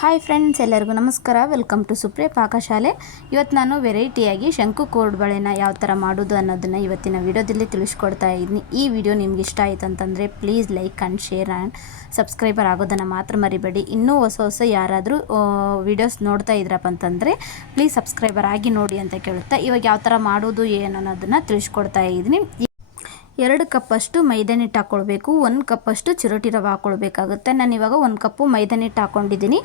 Hi friends ಎಲ್ಲರಿಗೂ ನಮಸ್ಕಾರ. Welcome to Supriya ಪಾಕಶಾಲೆ ಇವತ್ತು ನಾನು ವೆರೈಟಿಯಾಗಿ ಶಂಕು ಕೋಡ್ಬಳೆನ ಯಾವ ಥರ ಮಾಡೋದು ಅನ್ನೋದನ್ನು ಇವತ್ತಿನ ವಿಡಿಯೋದಲ್ಲಿ ತಿಳಿಸ್ಕೊಡ್ತಾ ಇದ್ದೀನಿ ಈ ವಿಡಿಯೋ ನಿಮ್ಗೆ ಇಷ್ಟ ಆಯಿತು ಅಂತಂದರೆ please like and share and subscriber ಆಗೋದನ್ನು ಮಾತ್ರ ಮರಿಬೇಡಿ. ಇನ್ನೂ ಹೊಸ ಹೊಸ ಯಾರಾದರೂ ವಿಡಿಯೋಸ್ ನೋಡ್ತಾ ಇದ್ರಪ್ಪ ಅಂತಂದರೆ ಪ್ಲೀಸ್ ಸಬ್ಸ್ಕ್ರೈಬರ್ ಆಗಿ ನೋಡಿ ಅಂತ ಕೇಳುತ್ತಾ ಇವಾಗ ಯಾವ ಥರ ಮಾಡೋದು ಏನು ಅನ್ನೋದನ್ನು ತಿಳಿಸ್ಕೊಡ್ತಾ ಇದ್ದೀನಿ ಎರಡು ಕಪ್ಪಷ್ಟು ಮೈದಾನ ಹಿಟ್ಟು ಹಾಕ್ಕೊಳ್ಬೇಕು ಒಂದು ಕಪ್ಪಷ್ಟು ಚಿರೋಟಿ ರವೆ ಹಾಕ್ಕೊಳ್ಬೇಕಾಗುತ್ತೆ ನಾನು ಇವಾಗ ಒಂದು ಕಪ್ಪು ಮೈದಾನ ಹಿಟ್ಟು ಹಾಕ್ಕೊಂಡಿದ್ದೀನಿ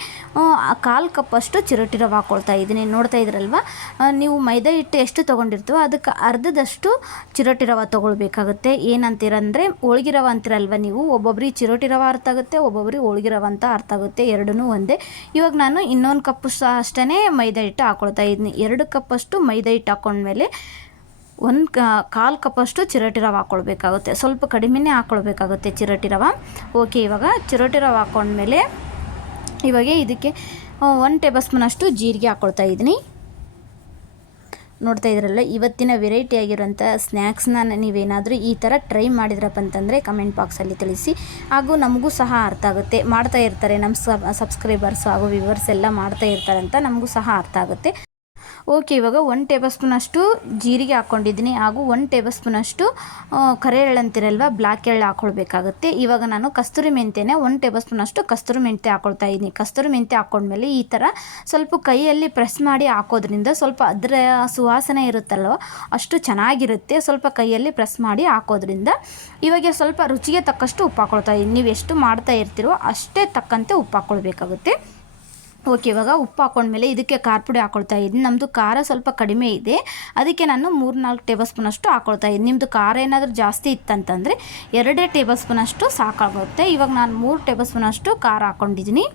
ಕಾಲು ಕಪ್ಪಷ್ಟು ಚಿರೋಟಿ ರವೆ ಹಾಕ್ಕೊಳ್ತಾ ಇದ್ದೀನಿ. ನೋಡ್ತಾ ಇದ್ರಲ್ವ? ನೀವು ಮೈದಾ ಹಿಟ್ಟು ಎಷ್ಟು ತೊಗೊಂಡಿರ್ತೀವೋ ಅದಕ್ಕೆ ಅರ್ಧದಷ್ಟು ಚಿರೋಟಿ ರವೆ ತೊಗೊಳ್ಬೇಕಾಗುತ್ತೆ. ಏನಂತೀರಂದರೆ, ಹೋಳ್ಗಿ ರವೆ ಅಂತಿರಲ್ವ ನೀವು? ಒಬ್ಬೊಬ್ರಿಗೆ ಚಿರೋಟಿ ರವೆ ಅರ್ಥ ಆಗುತ್ತೆ, ಒಬ್ಬೊಬ್ರಿಗೆ ಹೋಳ್ಗಿ ರವೆ ಅಂತ ಅರ್ಥ ಆಗುತ್ತೆ. ಎರಡೂ ಒಂದೇ. ಇವಾಗ ನಾನು ಇನ್ನೊಂದು ಕಪ್ಪು ಸಹ ಅಷ್ಟೇ ಮೈದಾ ಹಿಟ್ಟು ಹಾಕ್ಕೊಳ್ತಾ ಇದ್ದೀನಿ. ಎರಡು ಕಪ್ಪಷ್ಟು ಮೈದಾ ಹಿಟ್ಟು ಹಾಕ್ಕೊಂಡ್ಮೇಲೆ ಒಂದು ಕಾಲು ಕಪ್ಪಷ್ಟು ಚಿರಟಿ ರವ ಹಾಕ್ಕೊಳ್ಬೇಕಾಗುತ್ತೆ ಸ್ವಲ್ಪ ಕಡಿಮೆನೇ ಹಾಕ್ಕೊಳ್ಬೇಕಾಗುತ್ತೆ ಚಿರಟಿ ರವೆ. ಓಕೆ ಇವಾಗ ಚಿರಟಿ ರವ ಹಾಕ್ಕೊಂಡ್ಮೇಲೆ ಇವಾಗ ಇದಕ್ಕೆ ಒನ್ ಟೇಬಲ್ ಸ್ಪೂನಷ್ಟು ಜೀರಿಗೆ ಹಾಕ್ಕೊಳ್ತಾ ಇದ್ದೀನಿ. ನೋಡ್ತಾ ಇದ್ರಲ್ಲ, ಇವತ್ತಿನ ವೆರೈಟಿ ಆಗಿರೋಂಥ ಸ್ನ್ಯಾಕ್ಸ್ನ ನೀವೇನಾದರೂ ಈ ಥರ ಟ್ರೈ ಮಾಡಿದ್ರಪ್ಪ ಅಂತಂದರೆ ಕಮೆಂಟ್ ಬಾಕ್ಸಲ್ಲಿ ತಿಳಿಸಿ. ಹಾಗೂ ನಮಗೂ ಸಹ ಅರ್ಥ ಆಗುತ್ತೆ. ಮಾಡ್ತಾ ಇರ್ತಾರೆ ನಮ್ಮ ಸಬ್ ಸಬ್ಸ್ಕ್ರೈಬರ್ಸ್ ಹಾಗೂ ವ್ಯೂವರ್ಸ್ ಎಲ್ಲ ಮಾಡ್ತಾ ಇರ್ತಾರೆ ಅಂತ ನಮಗೂ ಸಹ ಅರ್ಥ ಆಗುತ್ತೆ. ಓಕೆ, ಇವಾಗ ಒನ್ ಟೇಬಲ್ ಸ್ಪೂನಷ್ಟು ಜೀರಿಗೆ ಹಾಕ್ಕೊಂಡಿದ್ದೀನಿ. ಹಾಗೂ ಒಂದು ಟೇಬಲ್ ಸ್ಪೂನಷ್ಟು ಕರೆ ಎಳ್ಳು ಅಂತಿರಲ್ವ ಬ್ಲ್ಯಾಕ್ ಎಳ್ಳು ಹಾಕ್ಕೊಳ್ಬೇಕಾಗುತ್ತೆ ಇವಾಗ ನಾನು ಕಸ್ತೂರಿ ಮೆಂತ್ಯನೇ ಒಂದು ಟೇಬಲ್ ಸ್ಪೂನಷ್ಟು ಕಸ್ತೂರಿ ಮೆಂತೆ ಹಾಕ್ಕೊಳ್ತಾ ಇದ್ದೀನಿ. ಕಸ್ತೂರಿ ಮೆಂತ್ಯ ಹಾಕ್ಕೊಂಡ್ಮೇಲೆ ಈ ಥರ ಸ್ವಲ್ಪ ಕೈಯಲ್ಲಿ ಪ್ರೆಸ್ ಮಾಡಿ ಹಾಕೋದ್ರಿಂದ ಸ್ವಲ್ಪ ಅದರ ಸುವಾಸನೆ ಇರುತ್ತಲ್ವ, ಅಷ್ಟು ಚೆನ್ನಾಗಿರುತ್ತೆ. ಸ್ವಲ್ಪ ಕೈಯಲ್ಲಿ ಪ್ರೆಸ್ ಮಾಡಿ ಹಾಕೋದ್ರಿಂದ ಇವಾಗ ಸ್ವಲ್ಪ ರುಚಿಗೆ ತಕ್ಕಷ್ಟು ಉಪ್ಪು ಹಾಕ್ಕೊಳ್ತಾ ಇದ್ದೀನಿ. ನೀವು ಎಷ್ಟು ಮಾಡ್ತಾ ಇರ್ತೀರೋ ಅಷ್ಟೇ ತಕ್ಕಂತೆ ಉಪ್ಪು ಹಾಕ್ಕೊಳ್ಬೇಕಾಗುತ್ತೆ ಓಕೆ, ಇವಾಗ ಉಪ್ಪು ಹಾಕೊಂಡ್ಮೇಲೆ ಇದಕ್ಕೆ ಖಾರ ಪುಡಿ ಹಾಕ್ಕೊಳ್ತಾ ಇದ್ದೀನಿ. ನಮ್ಮದು ಖಾರ ಸ್ವಲ್ಪ ಕಡಿಮೆ ಇದೆ. ಅದಕ್ಕೆ ನಾನು ಮೂರು ನಾಲ್ಕು ಟೇಬಲ್ ಸ್ಪೂನಷ್ಟು ಹಾಕ್ಕೊಳ್ತಾ ಇದ್ದೀನಿ. ನಿಮ್ಮದು ಖಾರ ಏನಾದರೂ ಜಾಸ್ತಿ ಇತ್ತಂತಂದರೆ ಎರಡೇ ಟೇಬಲ್ ಸ್ಪೂನಷ್ಟು ಸಾಕಾಗುತ್ತೆ. ಇವಾಗ ನಾನು ಮೂರು ಟೇಬಲ್ ಸ್ಪೂನಷ್ಟು ಖಾರ ಹಾಕ್ಕೊಂಡಿದ್ದೀನಿ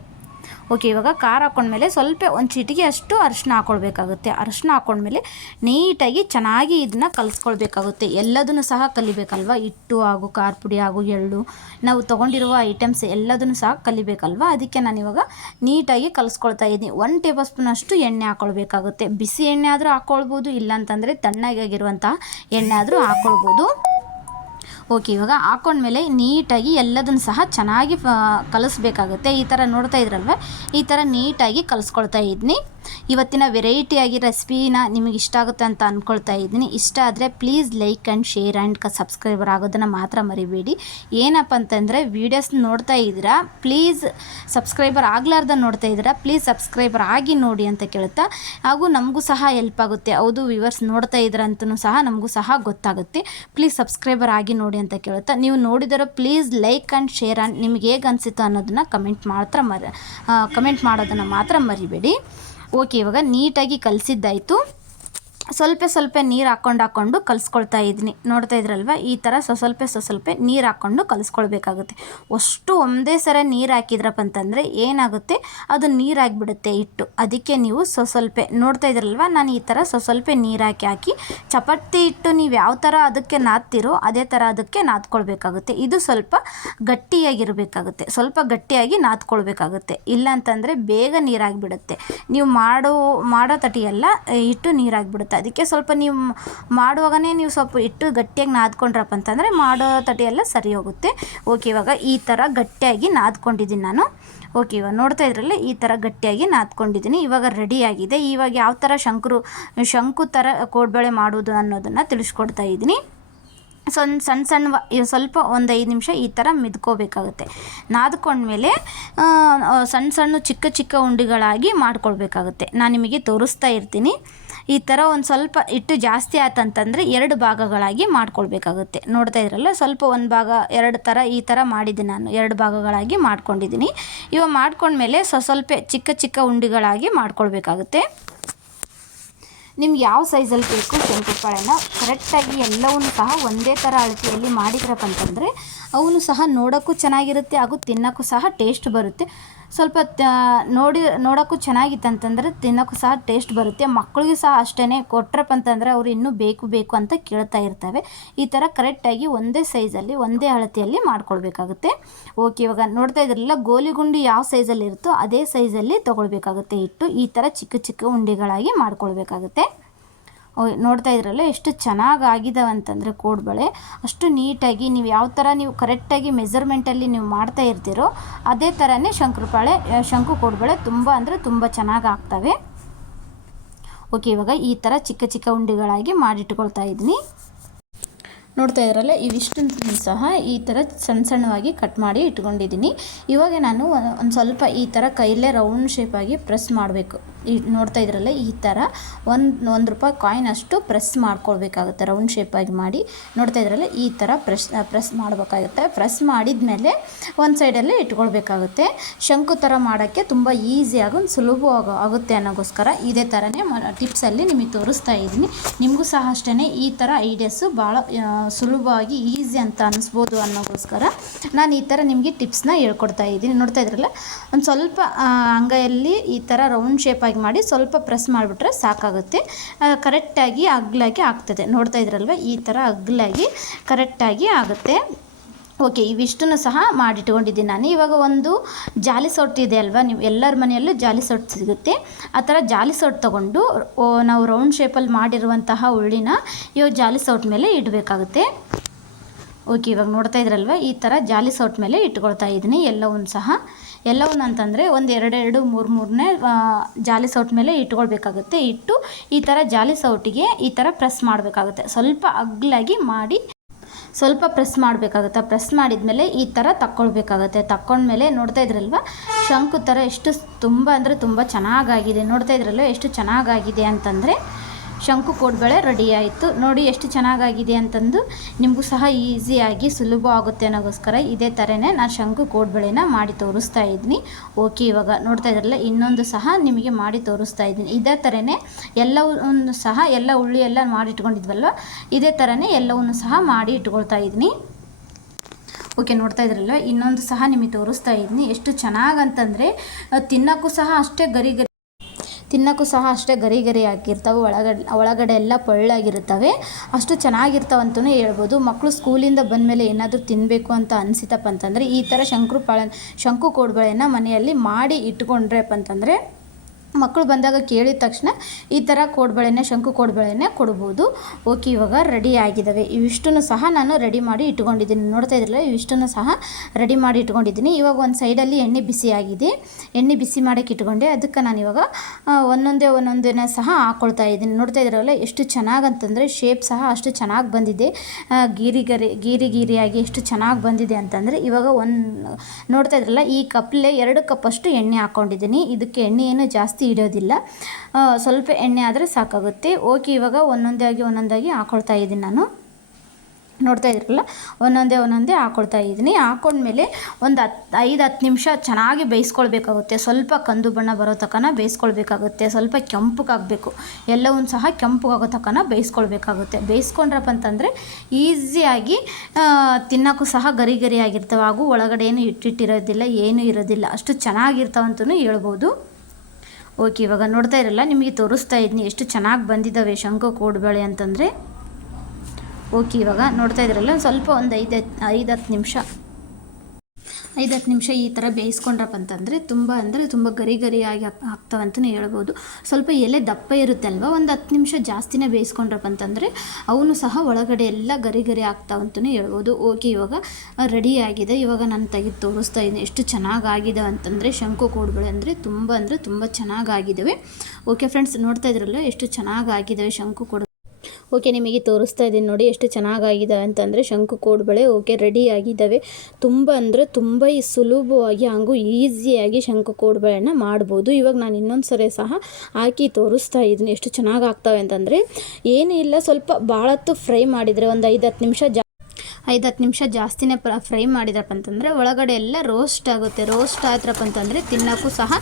ಓಕೆ, ಇವಾಗ ಖಾರ ಹಾಕ್ಕೊಂಡ್ಮೇಲೆ ಸ್ವಲ್ಪ ಒಂದು ಚಿಟಿಗೆ ಅಷ್ಟು ಅರಿಶಿನ ಹಾಕ್ಕೊಳ್ಬೇಕಾಗುತ್ತೆ ಅರಿಶಿನ ಹಾಕ್ಕೊಂಡ್ಮೇಲೆ ನೀಟಾಗಿ ಚೆನ್ನಾಗಿ ಇದನ್ನ ಕಲಿಸ್ಕೊಳ್ಬೇಕಾಗುತ್ತೆ. ಎಲ್ಲದನ್ನು ಸಹ ಕಲಿಬೇಕಲ್ವ? ಹಿಟ್ಟು ಹಾಗೂ ಖಾರ ಪುಡಿ ಹಾಗೂ ಎಳ್ಳು. ನಾವು ತೊಗೊಂಡಿರುವ ಐಟಮ್ಸ್ ಎಲ್ಲದನ್ನು ಸಹ ಕಲಿಬೇಕಲ್ವ? ಅದಕ್ಕೆ ನಾನು ಇವಾಗ ನೀಟಾಗಿ ಕಲಿಸ್ಕೊಳ್ತಾ ಇದ್ದೀನಿ. ಒನ್ ಟೇಬಲ್ ಸ್ಪೂನ್ ಅಷ್ಟು ಎಣ್ಣೆ ಹಾಕ್ಕೊಳ್ಬೇಕಾಗುತ್ತೆ ಬಿಸಿ ಎಣ್ಣೆ ಆದರೂ ಹಾಕ್ಕೊಳ್ಬೋದು ಇಲ್ಲಾಂತಂದರೆ ತಣ್ಣಗಾಗಿರುವಂತಹ ಎಣ್ಣೆ ಆದರೂ ಹಾಕ್ಕೊಳ್ಬೋದು ಓಕೆ, ಇವಾಗ ಹಾಕೊಂಡ್ಮೇಲೆ ನೀಟಾಗಿ ಎಲ್ಲದನ್ನು ಸಹ ಚೆನ್ನಾಗಿ ಕಲಿಸ್ಬೇಕಾಗುತ್ತೆ. ಈ ಥರ ನೋಡ್ತಾ ಇದ್ರಲ್ವ? ಈ ಥರ ನೀಟಾಗಿ ಕಲಿಸ್ಕೊಳ್ತಾ ಇದ್ದೀನಿ ಇವತ್ತಿನ ವೆರೈಟಿಯಾಗಿ ರೆಸಿಪಿನ ನಿಮಗೆ ಇಷ್ಟ ಆಗುತ್ತೆ ಅಂತ ಅಂದ್ಕೊಳ್ತಾ ಇದ್ದೀನಿ. ಇಷ್ಟ ಆದರೆ please like and share and ಕ ಸಬ್ಸ್ಕ್ರೈಬರ್ ಆಗೋದನ್ನು ಮಾತ್ರ ಮರಿಬೇಡಿ. ಏನಪ್ಪ ಅಂತಂದರೆ ವೀಡಿಯೋಸ್ ನೋಡ್ತಾ ಇದ್ದೀರಾ ಪ್ಲೀಸ್ ಸಬ್ಸ್ಕ್ರೈಬರ್ ಆಗ್ಲಾರ್ದ ನೋಡ್ತಾ ಇದ್ದೀರಾ ಪ್ಲೀಸ್ ಸಬ್ಸ್ಕ್ರೈಬರ್ ಆಗಿ ನೋಡಿ ಅಂತ ಕೇಳುತ್ತಾ, ಹಾಗೂ ನಮಗೂ ಸಹ ಹೆಲ್ಪ್ ಆಗುತ್ತೆ. ಹೌದು ವಿವರ್ಸ್ ನೋಡ್ತಾ ಇದ್ರಂತೂ ಸಹ ನಮಗೂ ಸಹ ಗೊತ್ತಾಗುತ್ತೆ. ಪ್ಲೀಸ್ ಸಬ್ಸ್ಕ್ರೈಬರ್ ಆಗಿ ನೋಡಿ ಅಂತ ಕೇಳುತ್ತಾ, ನೀವು ನೋಡಿದರೆ please like and share and ನಿಮ್ಗೆ ಹೇಗೆ ಅನಿಸಿತು ಅನ್ನೋದನ್ನು ಕಮೆಂಟ್ ಮಾತ್ರ ಮರ ಕಮೆಂಟ್ ಮಾಡೋದನ್ನು ಮಾತ್ರ ಮರಿಬೇಡಿ. ಓಕೆ ಇವಾಗ ನೀಟಾಗಿ ಕಲಿಸಿದ್ದಾಯಿತು. ಸ್ವಲ್ಪ ಸ್ವಲ್ಪ ನೀರು ಹಾಕ್ಕೊಂಡು ಹಾಕ್ಕೊಂಡು ಕಲಿಸ್ಕೊಳ್ತಾ ಇದ್ದೀನಿ ನೋಡ್ತಾ ಇದ್ರಲ್ವ? ಈ ಥರ ಸ್ವ ಸ್ವಲ್ಪ ಸ್ವ ಸ್ವಲ್ಪ ನೀರು ಹಾಕ್ಕೊಂಡು ಕಲಿಸ್ಕೊಳ್ಬೇಕಾಗುತ್ತೆ. ಅಷ್ಟು ಒಂದೇ ಸರ ನೀರು ಹಾಕಿದ್ರಪ್ಪ ಅಂತಂದರೆ ಏನಾಗುತ್ತೆ? ಅದು ನೀರಾಗಿಬಿಡುತ್ತೆ ಹಿಟ್ಟು. ಅದಕ್ಕೆ ನೀವು ಸ್ವ ಸ್ವಲ್ಪ, ನೋಡ್ತಾ ಇದ್ರಲ್ವ? ನಾನು ಈ ಥರ ಸ್ವ ಸ್ವಲ್ಪ ನೀರು ಹಾಕಿ ಹಾಕಿ ಚಪಾತಿ ಹಿಟ್ಟು ನೀವು ಯಾವ ಥರ ಅದಕ್ಕೆ ನಾದ್ತಿರೋ ಅದೇ ಥರ ಅದಕ್ಕೆ ನಾದ್ಕೊಳ್ಬೇಕಾಗುತ್ತೆ. ಇದು ಸ್ವಲ್ಪ ಗಟ್ಟಿಯಾಗಿರಬೇಕಾಗುತ್ತೆ. ಸ್ವಲ್ಪ ಗಟ್ಟಿಯಾಗಿ ನಾದ್ಕೊಳ್ಬೇಕಾಗುತ್ತೆ. ಇಲ್ಲ ಅಂತಂದರೆ ಬೇಗ ನೀರಾಗಿಬಿಡುತ್ತೆ ನೀವು ಮಾಡೋ ಮಾಡೋ ತಟಿಯೆಲ್ಲ, ಹಿಟ್ಟು ನೀರಾಗಿಬಿಡುತ್ತೆ ಅದಕ್ಕೆ ಸ್ವಲ್ಪ ನೀವು ಮಾಡುವಾಗನೇ ನೀವು ಸ್ವಲ್ಪ ಇಟ್ಟು ಗಟ್ಟಿಯಾಗಿ ನಾದ್ಕೊಂಡ್ರಪ್ಪ ಅಂತಂದರೆ ಮಾಡೋ ತಟಿಯೆಲ್ಲ ಸರಿ ಹೋಗುತ್ತೆ. ಓಕೆ ಇವಾಗ ಈ ಥರ ಗಟ್ಟಿಯಾಗಿ ನಾದ್ಕೊಂಡಿದ್ದೀನಿ ನಾನು. ಓಕೆ ಇವಾಗ ನೋಡ್ತಾ ಇದ್ರಲ್ಲ ಈ ಥರ ಗಟ್ಟಿಯಾಗಿ ನಾದ್ಕೊಂಡಿದ್ದೀನಿ. ಇವಾಗ ರೆಡಿಯಾಗಿದೆ ಇವಾಗ ಯಾವ ಥರ ಶಂಕರು, ಶಂಕು ಥರ ಕೋಡ್ಬಳೆ ಮಾಡೋದು ಅನ್ನೋದನ್ನು ತಿಳಿಸ್ಕೊಡ್ತಾ ಇದ್ದೀನಿ. ಸಣ್ಣ ಸಣ್ಣ ಸಣ್ಣ ಸ್ವಲ್ಪ ಒಂದು ಐದು ನಿಮಿಷ ಈ ಥರ ಮಿದ್ಕೋಬೇಕಾಗುತ್ತೆ. ನಾದ್ಕೊಂಡ್ಮೇಲೆ ಸಣ್ಣ ಸಣ್ಣ ಚಿಕ್ಕ ಚಿಕ್ಕ ಉಂಡಿಗಳಾಗಿ ಮಾಡ್ಕೊಳ್ಬೇಕಾಗುತ್ತೆ. ನಾನು ನಿಮಗೆ ತೋರಿಸ್ತಾ ಇರ್ತೀನಿ. ಈ ಥರ ಒಂದು ಸ್ವಲ್ಪ ಹಿಟ್ಟು ಜಾಸ್ತಿ ಆತಂತಂದರೆ ಎರಡು ಭಾಗಗಳಾಗಿ ಮಾಡ್ಕೊಳ್ಬೇಕಾಗುತ್ತೆ. ನೋಡ್ತಾ ಇದ್ರಲ್ಲ, ಸ್ವಲ್ಪ ಒಂದು ಭಾಗ, ಎರಡು ಥರ ಈ ಥರ ಮಾಡಿದ್ದೀನಿ ನಾನು. ಎರಡು ಭಾಗಗಳಾಗಿ ಮಾಡ್ಕೊಂಡಿದ್ದೀನಿ. ಇವಾಗ ಮಾಡ್ಕೊಂಡ್ಮೇಲೆ ಸ್ವ ಸ್ವಲ್ಪ ಚಿಕ್ಕ ಚಿಕ್ಕ ಉಂಡಿಗಳಾಗಿ ಮಾಡ್ಕೊಳ್ಬೇಕಾಗುತ್ತೆ. ನಿಮ್ಗೆ ಯಾವ ಸೈಜಲ್ಲಿ ಬೇಕು ಶಂಕುಪಾಳೆನ ಕರೆಕ್ಟಾಗಿ ಎಲ್ಲವನ್ನು ಸಹ ಒಂದೇ ಥರ ಅಳತೆಯಲ್ಲಿ ಮಾಡಿದ್ರಪ್ಪ ಅಂತಂದರೆ, ಅವನು ಸಹ ನೋಡೋಕ್ಕೂ ಚೆನ್ನಾಗಿರುತ್ತೆ, ಹಾಗೂ ತಿನ್ನೋಕ್ಕೂ ಸಹ ಟೇಸ್ಟ್ ಬರುತ್ತೆ. ಸ್ವಲ್ಪ ನೋಡಿ, ನೋಡೋಕ್ಕೂ ಚೆನ್ನಾಗಿತ್ತು ಅಂತಂದರೆ ತಿನ್ನೋಕ್ಕೂ ಸಹ ಟೇಸ್ಟ್ ಬರುತ್ತೆ. ಮಕ್ಕಳಿಗೂ ಸಹ ಅಷ್ಟೇ ಕೊಟ್ರಪ್ಪ ಅಂತಂದರೆ ಅವ್ರು ಇನ್ನೂ ಬೇಕು ಬೇಕು ಅಂತ ಕೇಳ್ತಾ ಇರ್ತವೆ. ಈ ಥರ ಕರೆಕ್ಟಾಗಿ ಒಂದೇ ಸೈಜಲ್ಲಿ ಒಂದೇ ಅಳತೆಯಲ್ಲಿ ಮಾಡ್ಕೊಳ್ಬೇಕಾಗುತ್ತೆ. ಓಕೆ ಇವಾಗ ನೋಡ್ತಾ ಇದ್ರಲ್ಲ, ಗೋಲಿ ಗುಂಡಿ ಯಾವ ಸೈಜಲ್ಲಿ ಇರುತ್ತೋ ಅದೇ ಸೈಜಲ್ಲಿ ತೊಗೊಳ್ಬೇಕಾಗುತ್ತೆ ಇಟ್ಟು ಈ ಥರ ಚಿಕ್ಕ ಚಿಕ್ಕ ಉಂಡೆಗಳಾಗಿ ಮಾಡ್ಕೊಳ್ಬೇಕಾಗುತ್ತೆ. ನೋಡ್ತಾ ಇದ್ರಲ್ಲ ಎಷ್ಟು ಚೆನ್ನಾಗಿ ಆಗಿದಾವೆ ಅಂತಂದರೆ ಕೋಡ್ಬಳೆ ಅಷ್ಟು ನೀಟಾಗಿ ನೀವು ಯಾವ ಥರ ನೀವು ಕರೆಕ್ಟಾಗಿ ಮೆಸರ್ಮೆಂಟಲ್ಲಿ ನೀವು ಮಾಡ್ತಾ ಇರ್ತೀರೋ ಅದೇ ಥರನೇ ಶಂಕರಪಾಳೆ ಆ, ಶಂಕು ಕೋಡ್ಬಳೆ ತುಂಬ ಅಂದರೆ ತುಂಬ ಚೆನ್ನಾಗಿ ಆಗ್ತವೆ ಓಕೆ ಇವಾಗ ಈ ಥರ ಚಿಕ್ಕ ಚಿಕ್ಕ ಉಂಡೆಗಳಾಗಿ ಮಾಡಿಟ್ಕೊಳ್ತಾ ಇದ್ದೀನಿ. ನೋಡ್ತಾ ಇದ್ರಲ್ಲ ಇವಿಷ್ಟು ಸಹ ಈ ಥರ ಸಣ್ಣ ಸಣ್ಣವಾಗಿ ಕಟ್ ಮಾಡಿ ಇಟ್ಕೊಂಡಿದ್ದೀನಿ. ಇವಾಗ ನಾನು ಒಂದು ಸ್ವಲ್ಪ ಈ ಥರ ಕೈಲೇ ರೌಂಡ್ ಶೇಪಾಗಿ ಪ್ರೆಸ್ ಮಾಡಬೇಕು. ಈ ನೋಡ್ತಾ ಇದ್ರಲ್ಲ ಈ ಥರ ಒಂದು ಒಂದು ರೂಪಾಯಿ ಕಾಯಿನ್ ಅಷ್ಟು ಪ್ರೆಸ್ ಮಾಡ್ಕೊಳ್ಬೇಕಾಗುತ್ತೆ. ರೌಂಡ್ ಶೇಪಾಗಿ ಮಾಡಿ. ನೋಡ್ತಾ ಇದ್ರಲ್ಲ ಈ ಥರ ಪ್ರೆಸ್ ಪ್ರೆಸ್ ಮಾಡಬೇಕಾಗುತ್ತೆ. ಪ್ರೆಸ್ ಮಾಡಿದ ಮೇಲೆ ಒಂದು ಸೈಡಲ್ಲೇ ಇಟ್ಕೊಳ್ಬೇಕಾಗುತ್ತೆ. ಶಂಕು ಥರ ಮಾಡೋಕ್ಕೆ ತುಂಬ ಈಸಿಯಾಗಿ ಒಂದು ಸುಲಭವಾಗ ಆಗುತ್ತೆ ಅನ್ನೋಗೋಸ್ಕರ ಇದೇ ಥರನೇ ಟಿಪ್ಸಲ್ಲಿ ನಿಮಗೆ ತೋರಿಸ್ತಾ ಇದ್ದೀನಿ. ನಿಮಗೂ ಸಹ ಅಷ್ಟೇ ಈ ಥರ ಐಡಿಯಾಸು ಭಾಳ ಸುಲಭವಾಗಿ ಈಸಿ ಅಂತ ಅನ್ನಿಸ್ಬೋದು ಅನ್ನೋಗೋಸ್ಕರ ನಾನು ಈ ಥರ ನಿಮಗೆ ಟಿಪ್ಸ್ನ ಹೇಳ್ಕೊಡ್ತಾ ಇದ್ದೀನಿ. ನೋಡ್ತಾ ಇದ್ರಲ್ಲ? ಒಂದು ಸ್ವಲ್ಪ ಅಂಗೈಯಲ್ಲಿ ಈ ಥರ ರೌಂಡ್ ಶೇಪಾಗಿ ಮಾಡಿ ಸ್ವಲ್ಪ ಪ್ರೆಸ್ ಮಾಡಿಬಿಟ್ರೆ ಸಾಕಾಗುತ್ತೆ. ಕರೆಕ್ಟಾಗಿ ಅಗ್ಲಾಗಿ ಆಗ್ತದೆ. ನೋಡ್ತಾ ಇದ್ರಲ್ವ? ಈ ಥರ ಅಗ್ಲಾಗಿ ಕರೆಕ್ಟಾಗಿ ಆಗುತ್ತೆ. ಓಕೆ ಇವಿಷ್ಟನ್ನು ಸಹ ಮಾಡಿಟ್ಕೊಂಡಿದ್ದೀನಿ ನಾನು. ಇವಾಗ ಒಂದು ಜಾಲಿ ಸೊಟ್ಟು ಇದೆ ಅಲ್ವಾ? ನೀವು ಎಲ್ಲರ ಮನೆಯಲ್ಲೂ ಜಾಲಿ ಸೊಟ್ಟು ಸಿಗುತ್ತೆ. ಆ ಥರ ಜಾಲಿ ಸೊಟ್ಟು ತೊಗೊಂಡು ನಾವು ರೌಂಡ್ ಶೇಪಲ್ಲಿ ಮಾಡಿರುವಂತಹ ಉಳ್ಳಿನ ಇವಾಗ ಜಾಲಿ ಸೊಟ್ಟು ಮೇಲೆ ಇಡಬೇಕಾಗುತ್ತೆ. ಓಕೆ ಇವಾಗ ನೋಡ್ತಾ ಇದ್ರಲ್ವ? ಈ ಥರ ಜಾಲಿ ಸೌಟ್ ಮೇಲೆ ಇಟ್ಕೊಳ್ತಾ ಇದ್ದೀನಿ. ಎಲ್ಲವನ್ನು ಸಹ. ಎಲ್ಲವನ್ನು ಅಂತಂದರೆ ಒಂದು ಎರಡೆರಡು, ಮೂರು, ಮೂರನೇ ಜಾಲಿ ಸೌಟ್ ಮೇಲೆ ಇಟ್ಕೊಳ್ಬೇಕಾಗುತ್ತೆ. ಇಟ್ಟು ಈ ಥರ ಜಾಲಿ ಸೌಟಿಗೆ ಈ ಥರ ಪ್ರೆಸ್ ಮಾಡಬೇಕಾಗುತ್ತೆ. ಸ್ವಲ್ಪ ಅಗ್ಲಾಗಿ ಮಾಡಿ ಸ್ವಲ್ಪ ಪ್ರೆಸ್ ಮಾಡಬೇಕಾಗುತ್ತೆ? ಪ್ರೆಸ್ ಮಾಡಿದ್ಮೇಲೆ ಈ ಥರ ತಕ್ಕೊಳ್ಬೇಕಾಗುತ್ತೆ. ತಕ್ಕೊಂಡ್ಮೇಲೆ ನೋಡ್ತಾ ಇದ್ರಲ್ವ? ಶಂಕು ಥರ ಎಷ್ಟು ತುಂಬ ಅಂದರೆ ತುಂಬ ಚೆನ್ನಾಗಾಗಿದೆ. ನೋಡ್ತಾ ಇದ್ರಲ್ವ? ಎಷ್ಟು ಚೆನ್ನಾಗಾಗಿದೆ ಅಂತಂದರೆ ಶಂಕು ಕೋಡ್ಗಳೇ ರೆಡಿ ಆಯಿತು. ನೋಡಿ ಎಷ್ಟು ಚೆನ್ನಾಗಾಗಿದೆ ಅಂತಂದು ನಿಮಗೂ ಸಹ ಈಸಿಯಾಗಿ ಸುಲಭ ಆಗುತ್ತೆ ಅನ್ನೋಗೋಸ್ಕರ ಇದೇ ಥರನೇ ನಾನು ಶಂಕು ಕೋಡ್ಬಳೆನ ಮಾಡಿ ತೋರಿಸ್ತಾ ಇದ್ದೀನಿ. ಓಕೆ, ಇವಾಗ ನೋಡ್ತಾ ಇದ್ರಲ್ಲ, ಇನ್ನೊಂದು ಸಹ ನಿಮಗೆ ಮಾಡಿ ತೋರಿಸ್ತಾ ಇದ್ದೀನಿ. ಇದೇ ಥರನೇ ಎಲ್ಲವನ್ನು ಸಹ, ಎಲ್ಲ ಉಳ್ಳಿ ಎಲ್ಲ ಮಾಡಿ ಇಟ್ಕೊಂಡಿದ್ವಲ್ವ ಇದೇ ಥರನೇ ಎಲ್ಲವನ್ನು ಸಹ ಮಾಡಿ ಇಟ್ಕೊಳ್ತಾ ಇದ್ದೀನಿ. ಓಕೆ, ನೋಡ್ತಾ ಇದ್ರಲ್ಲ, ಇನ್ನೊಂದು ಸಹ ನಿಮಗೆ ತೋರಿಸ್ತಾ ಇದ್ದೀನಿ. ಎಷ್ಟು ಚೆನ್ನಾಗಂತಂದರೆ ತಿನ್ನೋಕ್ಕೂ ಸಹ ಅಷ್ಟೇ ಗರಿ ಗರಿ ತಿನ್ನೋಕ್ಕೂ ಸಹ ಅಷ್ಟೇ ಗರಿ ಗರಿ ಆಗಿರ್ತವೆ ಒಳಗಡೆ ಒಳಗಡೆ ಎಲ್ಲ ಪೊಳ್ಳಾಗಿರ್ತವೆ ಅಷ್ಟು ಚೆನ್ನಾಗಿರ್ತಾವಂತಲೇ ಹೇಳ್ಬೋದು. ಮಕ್ಕಳು ಸ್ಕೂಲಿಂದ ಬಂದಮೇಲೆ ಏನಾದರೂ ತಿನ್ನಬೇಕು ಅಂತ ಅನಿಸಿತಪ್ಪ ಅಂತಂದರೆ ಈ ಥರ ಶಂಕರು ಶಂಕು ಕೋಡ್ಬಳೆನ ಮನೆಯಲ್ಲಿ ಮಾಡಿ ಇಟ್ಕೊಂಡ್ರಪ್ಪ ಅಂತಂದರೆ ಮಕ್ಕಳು ಬಂದಾಗ ಕೇಳಿದ ತಕ್ಷಣ ಈ ಥರ ಕೋಡ್ಬಳೆನೆ ಶಂಕು ಕೋಡ್ಬಳೆನೆ ಕೊಡ್ಬೋದು. ಓಕೆ ಇವಾಗ ರೆಡಿ ಆಗಿದ್ದಾವೆ. ಇವಿಷ್ಟನ್ನು ಸಹ ನಾನು ರೆಡಿ ಮಾಡಿ ಇಟ್ಕೊಂಡಿದ್ದೀನಿ ನೋಡ್ತಾ ಇದ್ರಲ್ಲ ಇವಿಷ್ಟನ್ನು ಸಹ ರೆಡಿ ಮಾಡಿ ಇಟ್ಕೊಂಡಿದ್ದೀನಿ ಇವಾಗ ಒಂದು ಸೈಡಲ್ಲಿ ಎಣ್ಣೆ ಬಿಸಿ ಆಗಿದೆ. ಎಣ್ಣೆ ಬಿಸಿ ಮಾಡೋಕ್ಕೆ ಇಟ್ಕೊಂಡೆ ಅದಕ್ಕೆ ನಾನು ಇವಾಗ ಒಂದೊಂದೇ ಒಂದೊಂದೇ ಸಹ ಹಾಕ್ಕೊಳ್ತಾ ಇದ್ದೀನಿ. ನೋಡ್ತಾ ಇದ್ರಲ್ಲ ಎಷ್ಟು ಚೆನ್ನಾಗಿ ಅಂತಂದರೆ ಶೇಪ್ ಸಹ ಅಷ್ಟು ಚೆನ್ನಾಗಿ ಬಂದಿದೆ. ಆ, ಗೀರಿ ಗರಿ ಗೀರಿ ಗೀರಿಯಾಗಿ ಎಷ್ಟು ಚೆನ್ನಾಗಿ ಬಂದಿದೆ ಅಂತಂದರೆ ಇವಾಗ ಒಂದು ನೋಡ್ತಾ ಇದ್ರಲ್ಲ ಈ ಕಪ್ಲೆ ಎರಡು ಕಪ್ಪಷ್ಟು ಎಣ್ಣೆ ಹಾಕ್ಕೊಂಡಿದ್ದೀನಿ ಇದಕ್ಕೆ ಎಣ್ಣೆ ಏನು ಜಾಸ್ತಿ ಇಡೋದಿಲ್ಲ. ಸ್ವಲ್ಪ ಎಣ್ಣೆ ಆದರೆ ಸಾಕಾಗುತ್ತೆ. ಓಕೆ, ಇವಾಗ ಒಂದೊಂದಾಗಿ ಒಂದೊಂದಾಗಿ ಹಾಕೊಳ್ತಾ ಇದ್ದೀನಿ ನಾನು. ನೋಡ್ತಾ ಇದ್ರಲ್ಲ ಒಂದೊಂದೇ ಒಂದೊಂದೇ ಹಾಕೊಳ್ತಾ ಇದ್ದೀನಿ. ಹಾಕೊಂಡ್ಮೇಲೆ ಒಂದು ಹತ್ತು ಐದು ಹತ್ತು ನಿಮಿಷ ಚೆನ್ನಾಗಿ ಬೇಯಿಸ್ಕೊಳ್ಬೇಕಾಗುತ್ತೆ. ಸ್ವಲ್ಪ ಕಂದು ಬಣ್ಣ ಬರೋ ತಕನ ಬೇಯಿಸ್ಕೊಳ್ಬೇಕಾಗುತ್ತೆ. ಸ್ವಲ್ಪ ಕೆಂಪಗಾಗಬೇಕು. ಎಲ್ಲವೂ ಸಹ ಕೆಂಪಗಾಗೋ ತಕನ ಬೇಯಿಸ್ಕೊಳ್ಬೇಕಾಗುತ್ತೆ. ಬೇಯಿಸ್ಕೊಂಡ್ರಪ್ಪ ಅಂತಂದರೆ ಈಸಿಯಾಗಿ ತಿನ್ನೋಕ್ಕೂ ಸಹ ಗರಿ ಗರಿ ಹಾಗೂ ಒಳಗಡೆ ಏನು ಇಟ್ಟಿಟ್ಟಿರೋದಿಲ್ಲ, ಏನೂ ಇರೋದಿಲ್ಲ. ಅಷ್ಟು ಚೆನ್ನಾಗಿರ್ತಾವಂತೂ ಹೇಳ್ಬೋದು. ಓಕೆ, ಇವಾಗ ನೋಡ್ತಾ ಇರಲ್ಲ, ನಿಮಗೆ ತೋರಿಸ್ತಾ ಇದ್ದೀನಿ ಎಷ್ಟು ಚೆನ್ನಾಗಿ ಬಂದಿದ್ದಾವೆ ಶಂಕು ಕೋಡ್ಬಳೆ ಅಂತಂದರೆ. ಓಕೆ, ಇವಾಗ ನೋಡ್ತಾ ಇದ್ರಲ್ಲ ಸ್ವಲ್ಪ ಒಂದು ಐದು ಐದು ಹತ್ತು ನಿಮಿಷ. ಐದು ಹತ್ತು ನಿಮಿಷ ಈ ಥರ ಬೇಯಿಸ್ಕೊಂಡ್ರಪ್ಪ ಅಂತಂದರೆ ತುಂಬ ಅಂದರೆ ತುಂಬ ಗರಿ ಗರಿಯಾಗಿ ಆಗಿ ಆಗ್ತಾವಂತಲೇ ಹೇಳ್ಬೋದು. ಸ್ವಲ್ಪ ಎಲೆ ದಪ್ಪ ಇರುತ್ತೆ ಅಲ್ವಾ ಒಂದು ಹತ್ತು ನಿಮಿಷ ಜಾಸ್ತಿನೇ ಬೇಯಿಸ್ಕೊಂಡ್ರಪ್ಪ ಅಂತಂದರೆ ಅವನು ಸಹ ಒಳಗಡೆ ಎಲ್ಲ ಗರಿ ಗರಿ ಆಗ್ತಾವಂತಲೇ ಹೇಳ್ಬೋದು. ಓಕೆ, ಇವಾಗ ಆಗಿದೆ. ಇವಾಗ ನಾನು ತೆಗೆದು ತೋರಿಸ್ತಾ ಇದ್ದೀನಿ. ಎಷ್ಟು ಚೆನ್ನಾಗಾಗಿದೆ ಅಂತಂದರೆ ಶಂಕು ಕೋಡುಗಳು ಅಂದರೆ ತುಂಬ ಅಂದರೆ ತುಂಬ ಚೆನ್ನಾಗಾಗಿದ್ದಾವೆ. ಓಕೆ ಫ್ರೆಂಡ್ಸ್ ನೋಡ್ತಾ ಇದ್ರಲ್ಲ ಎಷ್ಟು ಚೆನ್ನಾಗಾಗಿದ್ದಾವೆ ಶಂಕು ಕೋಡ್ ಓಕೆ, ನಿಮಗೆ ತೋರಿಸ್ತಾ ಇದ್ದೀನಿ ನೋಡಿ ಎಷ್ಟು ಚೆನ್ನಾಗಾಗಿದೆ ಅಂತಂದರೆ ಶಂಕು ಕೋಡ್ಬಳೆ ಓಕೆ ರೆಡಿ ಆಗಿದ್ದಾವೆ. ತುಂಬ ಅಂದರೆ ತುಂಬ ಸುಲಭವಾಗಿ ಹಾಗೂ ಈಸಿಯಾಗಿ ಶಂಕು ಕೋಡ್ಬಳೆನ ಮಾಡ್ಬೋದು. ಇವಾಗ ನಾನು ಇನ್ನೊಂದು ಸರಿ ಸಹ ಹಾಕಿ ತೋರಿಸ್ತಾ ಇದ್ದೀನಿ ಎಷ್ಟು ಚೆನ್ನಾಗಿ ಆಗ್ತವೆ ಅಂತಂದರೆ. ಏನೂ ಇಲ್ಲ ಸ್ವಲ್ಪ ಭಾಳತ್ತು ಫ್ರೈ ಮಾಡಿದರೆ ಒಂದು ಐದು ಹತ್ತು ನಿಮಿಷ ಜಾ ಐದು ಹತ್ತು ನಿಮಿಷ ಜಾಸ್ತಿನೇ ಫ್ರೈ ಮಾಡಿದ್ರಪ್ಪ ಅಂತಂದರೆ ಒಳಗಡೆ ಎಲ್ಲ ರೋಸ್ಟ್ ಆಗುತ್ತೆ. ರೋಸ್ಟ್ ಆದ್ರಪ್ಪ ಅಂತಂದರೆ ತಿನ್ನೋಕ್ಕೂ ಸಹ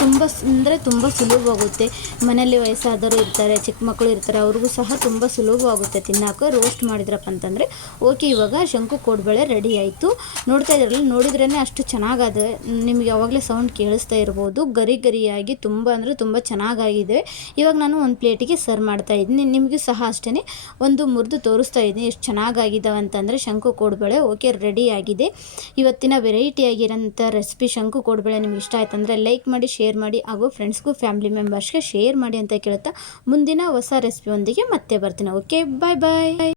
ತುಂಬ ಅಂದರೆ ತುಂಬ ಸುಲಭವಾಗುತ್ತೆ. ಮನೆಯಲ್ಲಿ ವಯಸ್ಸಾದವರು ಇರ್ತಾರೆ, ಚಿಕ್ಕ ಮಕ್ಕಳು ಇರ್ತಾರೆ, ಅವ್ರಿಗೂ ಸಹ ತುಂಬ ಸುಲಭವಾಗುತ್ತೆ ತಿನ್ನೋಕೆ ರೋಸ್ಟ್ ಮಾಡಿದ್ರಪ್ಪ ಅಂತಂದರೆ ಓಕೆ ಇವಾಗ ಶಂಕು ಕೋಡ್ಬಳೆ ರೆಡಿ ಆಯಿತು. ನೋಡ್ತಾ ಇದ್ರಲ್ಲಿ ನೋಡಿದ್ರೇ ಅಷ್ಟು ಚೆನ್ನಾಗದೆ, ನಿಮಗೆ ಯಾವಾಗಲೇ ಸೌಂಡ್ ಕೇಳಿಸ್ತಾ ಇರ್ಬೋದು. ಗರಿ ಗರಿಯಾಗಿ ತುಂಬ ಅಂದರೆ ತುಂಬ ಚೆನ್ನಾಗಾಗಿದೆ. ಇವಾಗ ನಾನು ಒಂದು ಪ್ಲೇಟಿಗೆ ಸರ್ವ್ ಮಾಡ್ತಾ ಇದ್ದೀನಿ. ನಿಮಗೂ ಸಹ ಅಷ್ಟೇ ಒಂದು ಮುರಿದು ತೋರಿಸ್ತಾ ಇದ್ದೀನಿ, ಎಷ್ಟು ಚೆನ್ನಾಗಾಗಿದ್ದಾವೆ ಅಂತಂದರೆ ಶಂಕು ಕೋಡ್ಬಳೆ, ಓಕೆ ರೆಡಿ ಆಗಿದೆ. ಇವತ್ತಿನ ವೆರೈಟಿ ಆಗಿರೋಂಥ ರೆಸಿಪಿ ಶಂಕು ಕೋಡ್ಬಳೆ ನಿಮ್ಗೆ ಇಷ್ಟ ಆಯ್ತು ಲೈಕ್ ಮಾಡಿ ಶೇರ್ ಮಾಡಿ ಹಾಗೂ ಫ್ರೆಂಡ್ಸ್ಗೂ ಫ್ಯಾಮಿಲಿ ಮೆಂಬರ್ಸ್ಗೆ ಶೇರ್ ಮಾಡಿ ಅಂತ ಕೇಳ್ತಾ ಮುಂದಿನ ಹೊಸ ರೆಸಿಪಿಯೊಂದಿಗೆ ಮತ್ತೆ ಬರ್ತೀನಿ. ಓಕೆ ಬಾಯ್ ಬಾಯ್